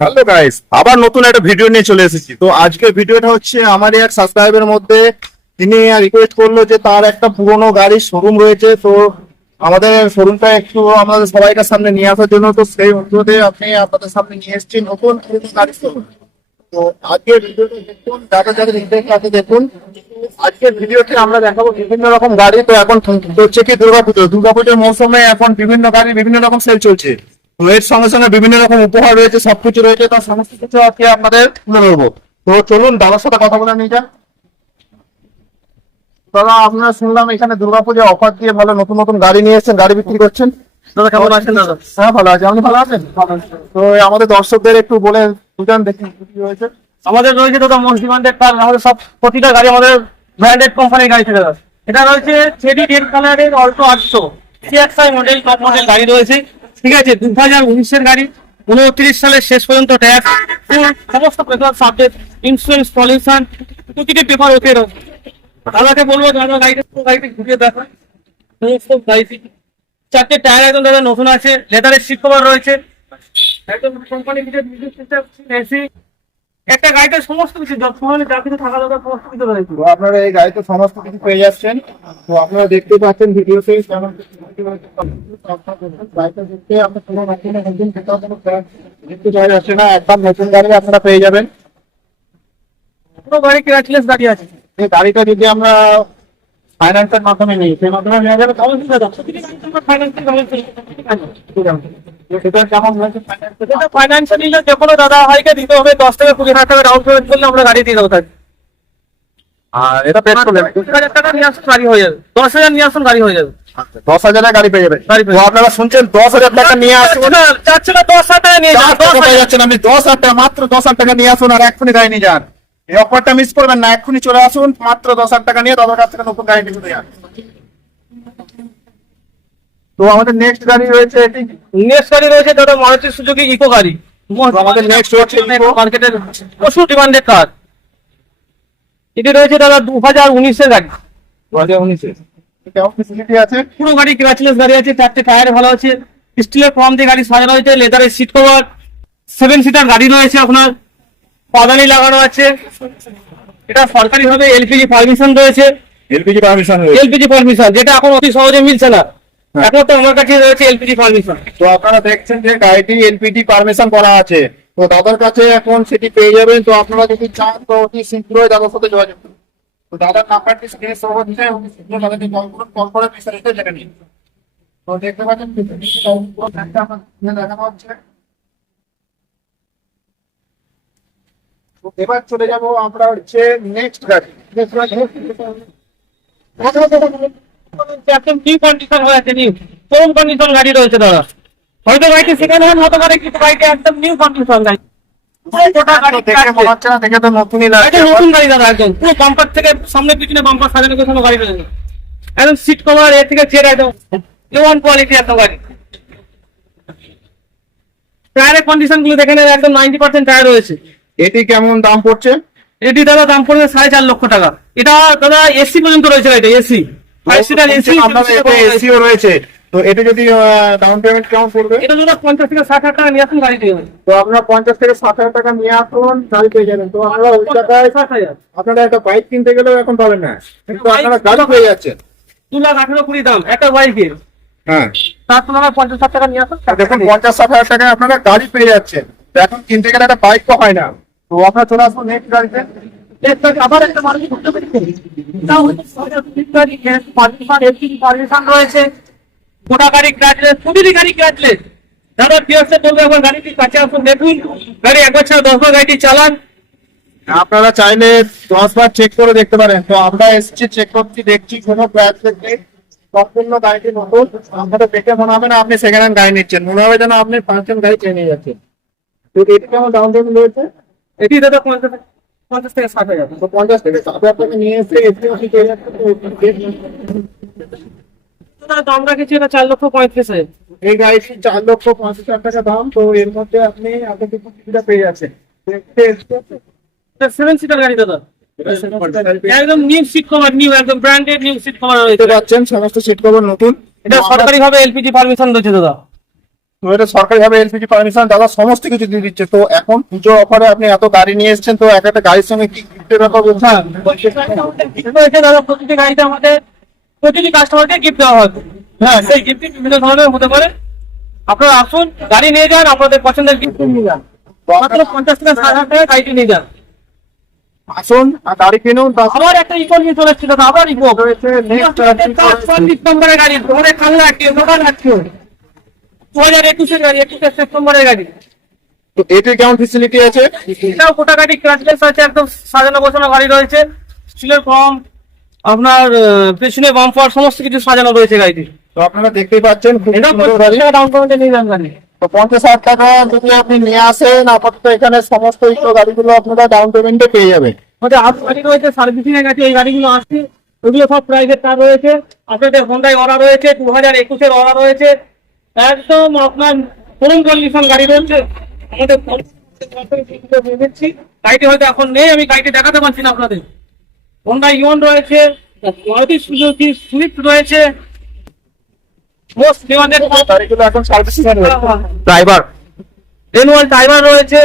Hello guys আবার নতুন একটা ভিডিও নিয়ে চলে এসেছি। তো আজকের ভিডিওটা হচ্ছে এক মধ্যে। তিনি রিকোয়েস্ট করল যে তার একটা পুরনো গাড়ির শোরুম রয়েছে। তো আমাদের শোরুমটা একটু আমাদের সবাইকার সামনে নিয়ে আসার জন্য। তো সেই অনুরোধে আপনি আপনাদের সামনে নিয়ে এসেছি নতুন গাড়ির শোরুম তো আজকের দেখুন আছে দেখুন। আজকের ভিডিওতে আমরা দেখাবো বিভিন্ন রকম গাড়ি। তো এখন হচ্ছে কি দুর্গাপুজো। দুর্গাপুজোর মৌসুমে এখন বিভিন্ন গাড়ি বিভিন্ন রকম সেল চলছে। এর সঙ্গে সঙ্গে বিভিন্ন রকম উপহার রয়েছে সবকিছু রয়েছে তার সমস্ত কিছু আজকে আপনাদের তুলে ধরবো। তো চলুন দাদার সাথে কথা বলে নিয়ে যান দাদা আপনারা শুনলাম এখানে দুর্গাপুজো অফার দিয়ে ভালো নতুন নতুন গাড়ি নিয়ে এসেছেন গাড়ি বিক্রি করছেন। দাদা কেমন আছেন দাদা? হ্যাঁ ভালো আছে। আপনি ভালো আছেন? তো আমাদের দর্শকদের একটু বলে বুঝান দেখি কি হয়েছে। আমাদের রয়েছে দাদা মোস্ট ডিমান্ডেড কার আমাদের সব প্রতিটা গাড়ি আমাদের ব্র্যান্ডেড কোম্পানির গাড়ি থেকে দাদা। এটা রয়েছে থ্রি টেন কালারের অল্টো আটশো। সিএক্সআই মডেল টপ মডেল গাড়ি রয়েছে। ঠিক আছে দু হাজার উনিশের গাড়ি, উনত্রিশ সালের শেষ পর্যন্ত ট্যাক্স সমস্ত পেপার সাবজেক্ট ইন্স্যুরেন্স পলিউশন প্রতিটি পেপার ওকে রয়েছে। দাদাকে বলব, দাদা গাড়িটা গাড়িতে ঘুরিয়ে দেখা সমস্ত গাড়িটি চারটে টায়ার একদম দাদা নতুন আছে লেদারের সিট কভার রয়েছে। একদম কোম্পানি এসি একটা গাড়িতে সমস্ত কিছু যখন যা কিছু থাকা দরকার সমস্ত কিছু রয়েছে তো আপনারা এই গাড়িতে সমস্ত কিছু পেয়ে যাচ্ছেন। তো আপনারা দেখতে পাচ্ছেন ভিডিওতে কেমন গাড়িটা দেখতে আপনার কোনো নতুন একদিন কোথাও কোনো দেখতে পাওয়া যাচ্ছে না একদম নতুন গাড়ি আপনারা পেয়ে যাবেন। পুরো গাড়ি ক্র্যাচলেস গাড়ি আছে। এই গাড়িটা যদি আমরা ফাইন্যান্সের মাধ্যমে নিই সেই মাধ্যমে নেওয়া যাবে তাহলে ভাবে সেটা ফাইন্যান্সে নিলে যে কোনো দাদা ভাইকে দিতে হবে দশ থেকে কুড়ি হাজার টাকা ডাউন পেমেন্ট করলে আমরা গাড়ি দিয়ে দেবো তাই আর এটা পেট্রোল দশ হাজার টাকা নিয়ে আসুন গাড়ি হয়ে যাবে। দশ হাজার নিয়ে আসুন গাড়ি হয়ে যাবে। দশ গাড়ি পেয়ে যাবে। তো আপনারা শুনছেন দশ হাজার টাকা নিয়ে আসুন। না, দশ হাজার টাকা নিয়ে যান দশ পেয়ে হাজার আপনি দশ হাজার টাকা মাত্র দশ হাজার টাকা নিয়ে আসুন আর এক্ষুনি গাড়ি নিয়ে যান। এই অফারটা মিস করবেন না এক্ষুনি চলে আসুন মাত্র দশ হাজার টাকা নিয়ে দাদার কাছ থেকে নতুন গাড়ি নিয়ে চলে যান তো আমাদের নেক্সট গাড়ি রয়েছে এটি। নেক্সট গাড়ি রয়েছে দাদা মারুতি সুজুকি ইকো গাড়ি। আমাদের নেক্সট Eco। মার্কেটের প্রচুর ডিমান্ডেড কার এটি রয়েছে দাদা দু হাজার উনিশের গাড়ি। দু হাজার ফেসিলিটি আছে। পুরো গাড়ি ক্রাচলেস গাড়ি আছে চারটে টায়ার ভালো আছে। স্টিলের ফর্ম দিয়ে গাড়ি সাজানো হয়েছে লেদারের সিট কভার সেভেন সিটার গাড়ি রয়েছে আপনার। পাদানি লাগানো আছে। এটা সরকারি ভাবে এলপিজি পারমিশন রয়েছে। এলপিজি পারমিশন রয়েছে। এলপিজি পারমিশন যেটা এখন অতি সহজে মিলছে না। হ্যাঁ। একমাত্র আমার কাছে রয়েছে এলপিজি পারমিশন তো আপনারা দেখছেন যে গাড়িটি এলপিজি পারমিশন করা আছে। তো দাদার কাছে এখন সেটি পেয়ে যাবেন। তো আপনারা যদি চান তো অতি শীঘ্রই দাদার সাথে যোগাযোগ করুন। তো দাদার নাম্বারটি স্ক্রিনে শো হচ্ছে অতি শীঘ্র দাদাকে কল করুন। কল করে বিস্তারিত জেনে নিন। তো দেখতে পাচ্ছেন হচ্ছে। এবার চলে যাব আমরা হচ্ছে নেক্সট গাড়ি। একদম নিউ কন্ডিশন হয়ে আছে নিউ কোন কন্ডিশন গাড়ি রয়েছে দাদা? হয়তো গাড়িটি সেকেন্ড হ্যান্ড হতে পারে কিন্তু গাড়িটি একদম নিউ কন্ডিশন গাড়ি। পুরো গোটা গাড়ি দেখে না দেখে তো নতুনই এটা লাগছে নতুন গাড়ি দাদা একদম। পুরো বাম্পার থেকে সামনে পিছনে বাম্পার সাজানো গোছানো গাড়ি রয়েছে। একদম সিট কভার এর থেকে চেয়ার একদম। ওয়ান কোয়ালিটি গাড়ি। টায়ারের কন্ডিশনগুলো দেখে নেবে একদম নাইনটি পার্সেন্ট টায়ার রয়েছে। এটি কেমন দাম পড়ছে? এটি দাদা দাম পড়বে সাড়ে চার লক্ষ টাকা। এটা দাদা এসি পর্যন্ত রয়েছে এটা এসি। ফাইভ সিটার এসি এসিও রয়েছে। তো এটা যদি ডাউন পেমেন্ট কেমন পড়বে? এটা দাদা পঞ্চাশ থেকে ষাট হাজার টাকা নিয়ে আসুন গাড়ি তো আপনারা পঞ্চাশ থেকে ষাট হাজার টাকা নিয়ে আসুন গাড়ি পেয়ে যাবেন। তো আপনারা ওই টাকায় আপনারা একটা বাইক কিনতে গেলেও এখন পাবেন না। কিন্তু আপনারা গাড়ি পেয়ে যাচ্ছেন। দু লাখ আঠেরো কুড়ি দাম একটা বাইকের হ্যাঁ। তার তুলনায় পঞ্চাশ ষাট টাকা নিয়ে আসুন দেখুন পঞ্চাশ ষাট হাজার টাকায় আপনারা গাড়ি পেয়ে যাচ্ছেন। তো এখন কিনতে গেলে একটা বাইক তো হয় না। তো আপনারা চলে আসুন নেক্সট গাড়িতে। আবার একটা রয়েছে। গোটা গাড়ি গাড়ি দাদা গাড়িটি কাছে আসুন, দেখুন। গাড়ি একবার ছাড়া দশ বার গাড়িটি চালান। আপনারা চাইলে দশ বার চেক করে দেখতে পারেন। তো আমরা এসেছি চেক করছি, দেখছি কোনো সম্পূর্ণ গাড়িটি নতুন। আপনাদের দেখে মনে হবে না, আপনি সেকেন্ড হ্যান্ড গাড়ি নিচ্ছেন। মনে হবে যেন আপনি হ্যান্ড গাড়ি নিয়ে যাচ্ছেন। তো এটি কেমন ডাউন পেমেন্ট রয়েছে। এটি দাদা পঞ্চাশ পঞ্চাশ থেকে ষাট হাজার। তো পঞ্চাশ থেকে আপনাকে নিয়ে এসে দাম রাখেছি এটা চার লক্ষ পঁয়ত্রিশ হাজার। এই গাড়িটি চার লক্ষ হাজার টাকা দাম তো এর মধ্যে আপনি আপনার পেয়ে যাচ্ছেন। সেভেন সিটার গাড়ি দাদা। একদম নিউ সিট কভার নিউ একদম ব্র্যান্ডেড নিউ সিট কভার রয়েছে। দেখতে পাচ্ছেন সমস্ত সিট কভার নতুন। এটা সরকারি ভাবে এলপিজি পারমিশন রয়েছে দাদা। এটা সরকারি ভাবে এলপিজি পারমিশন দাদা সমস্ত কিছু দিয়ে দিচ্ছে। তো এখন পুজো অফারে আপনি এত গাড়ি নিয়ে এসেছেন তো এক একটা গাড়ির সঙ্গে কি গিফটের ব্যাপার বলছেন? হ্যাঁ দাদা প্রতিটি গাড়িতে আমাদের প্রতিটি কাস্টমারকে গিফট দেওয়া হবে হ্যাঁ সেই গিফট বিভিন্ন ধরনের হতে পারে। আপনারা আসুন গাড়ি নিয়ে যান আপনাদের পছন্দের গিফট নিয়ে যান। পঞ্চাশ থেকে ষাট হাজার টাকা গাড়িটি নিয়ে যান। আসুন আর গাড়ি কিনুন আবার একটা ইকো নিয়ে চলে এসেছিল আবার ইকো রয়েছে নম্বরের গাড়ি তোমাদের কান্না আছে দোকান আছে দু হাজার একুশের গাড়ি একুশে সেপ্টেম্বরের গাড়ি। তো কেমন ফেসিলিটি আছে? এটাও গোটা গাড়ি ক্রাচলেস আছে একদম সাজানো গোছানো গাড়ি রয়েছে। স্টিলের আপনার পেছনে বাম্পার সমস্ত কিছু সাজানো রয়েছে গাড়িটি তো আপনারা দেখতেই পাচ্ছেন এটা ডাউন পেমেন্টে নিয়ে যান গাড়ি। তো পঞ্চাশ হাজার টাকা যদি আপনি নিয়ে আসেন আপাতত এখানে সমস্ত ইকো গাড়িগুলো আপনারা ডাউন পেমেন্টে পেয়ে যাবেন। আমাদের গাড়ি রয়েছে সার্ভিসিং এর কাছে এই গাড়িগুলো আসছে। ওগুলো সব প্রাইভেট কার রয়েছে। আপনাদের হোন্ডাই অর্ডার রয়েছে দু হাজার একুশের অর্ডার রয়েছে। একদম আপনার ফোন কন্ডিশন গাড়ি রয়েছে। আমাদের গাড়িটি হয়তো এখন নেই আমি গাড়িটি দেখাতে পারছি না আপনাদের। হোন্ডা ইওন রয়েছে মারুতি সুজুকি সুইফট রয়েছে। মোস্ট ডিমান্ডেড গাড়িগুলো এখন servicing driver and one timer রয়েছে।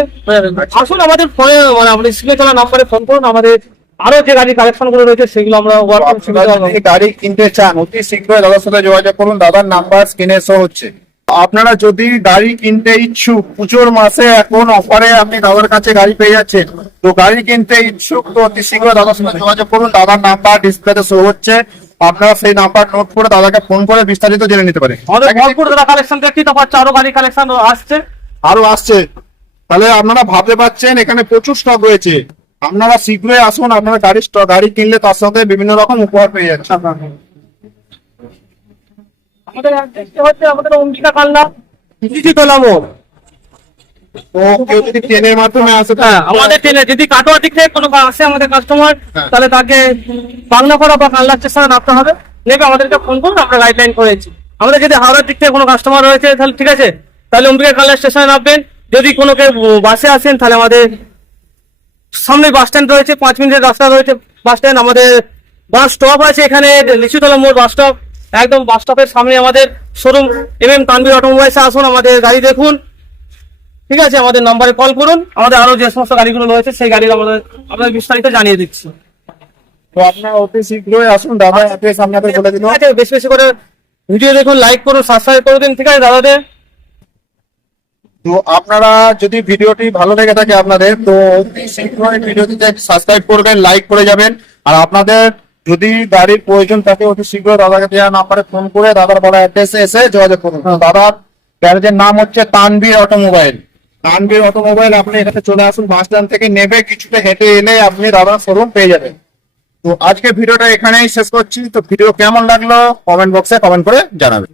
আসুন আমাদের ফোনে মানে আমাদের স্ক্রিনে চলা নাম্বারে ফোন করুন আমাদের আরও যে গাড়ি কালেকশনগুলো রয়েছে সেগুলো আমরা আপনারা গাড়ি কিনতে চান অতি শীঘ্রই দাদার সাথে যোগাযোগ করুন। দাদার নাম্বার স্ক্রিনে শো হচ্ছে। আপনারা যদি গাড়ি কিনতে ইচ্ছুক পুজোর মাসে এখন অফারে আপনি দাদার কাছে গাড়ি পেয়ে যাচ্ছেন তো গাড়ি কিনতে ইচ্ছুক তো অতি শীঘ্র দাদার সাথে যোগাযোগ করুন। দাদার নাম্বার ডিসপ্লেতে শো হচ্ছে। আপনারা সেই নাম্বার নোট করে দাদাকে ফোন করে বিস্তারিত জেনে নিতে পারেন। আমাদের ভরপুর দাদা কালেকশন দেখছি তারপর আরও গাড়ি কালেকশন আসছে? আরও আসছে। তাহলে আপনারা ভাবতে পারছেন এখানে প্রচুর স্টক রয়েছে। আপনারা শীঘ্রই আসুন আপনারা গাড়ি স্টক গাড়ি কিনলে তার সাথে বিভিন্ন রকম উপহার পেয়ে যাচ্ছে আমাদের দেখতে হচ্ছে আমাদের অম্বিকা কান্না। ডিজিটাল মোড় তো কেউ যদি ট্রেনের মাধ্যমে আসে হ্যাঁ আমাদের ট্রেনে যদি কাটোয়া দিক থেকে কোনো আসে আমাদের কাস্টমার হ্যাঁ। তাহলে তাকে বাংলাপাড়া বা কাল্লা স্টেশনে নামতে হবে। নেবে আমাদেরকে ফোন করুন আমরা গাইডলাইন করেছি আমাদের যদি হাওড়ার দিক থেকে কোনো কাস্টমার রয়েছে তাহলে ঠিক আছে তাহলে অম্বিকা কাল্লা স্টেশনে নামবেন। যদি কোনো কেউ বাসে আসেন তাহলে আমাদের সামনে বাস স্ট্যান্ড রয়েছে পাঁচ মিনিটের রাস্তা রয়েছে বাস স্ট্যান্ড আমাদের বাস স্টপ আছে এখানে লিচুতলা মোড় বাস স্টপ একদম বাস স্টপের সামনে আমাদের শোরুম এম এম তানবির অটোমোবাইলসে আসুন আমাদের গাড়ি দেখুন। ঠিক আছে আমাদের নম্বরে কল করুন আমাদের আরও যে সমস্ত গাড়িগুলো রয়েছে সেই গাড়ির আমাদের আপনাদের বিস্তারিত জানিয়ে দিচ্ছি। তো আপনারা অতি শীঘ্রই আসুন দাদা অ্যাড্রেস আপনাদের বলে আছে বেশি বেশি করে ভিডিও দেখুন লাইক করুন সাবস্ক্রাইব করে দিন ঠিক আছে দাদাদের? তো আপনারা যদি ভিডিওটি ভালো লেগে থাকে আপনাদের, তো ভিডিওটিতে সাবস্ক্রাইব করবেন লাইক করে যাবেন। আর আপনাদের যদি গাড়ির প্রয়োজন থাকে, অতি শীঘ্র দাদাকে দেওয়া নাম্বারে ফোন করে দাদার বলা অ্যাড্রেসে এসে যোগাযোগ করুন। দাদার গ্যারেজের নাম হচ্ছে তানবীর অটোমোবাইল। তানবীর অটোমোবাইল, আপনি এখানে চলে আসুন বাস স্ট্যান্ড থেকে নেবে, কিছুটা হেঁটে এলে আপনি দাদার শোরুম পেয়ে যাবেন। তো আজকে ভিডিওটা এখানেই শেষ করছি। তো ভিডিও কেমন লাগল কমেন্ট বক্সে কমেন্ট করে জানাবেন।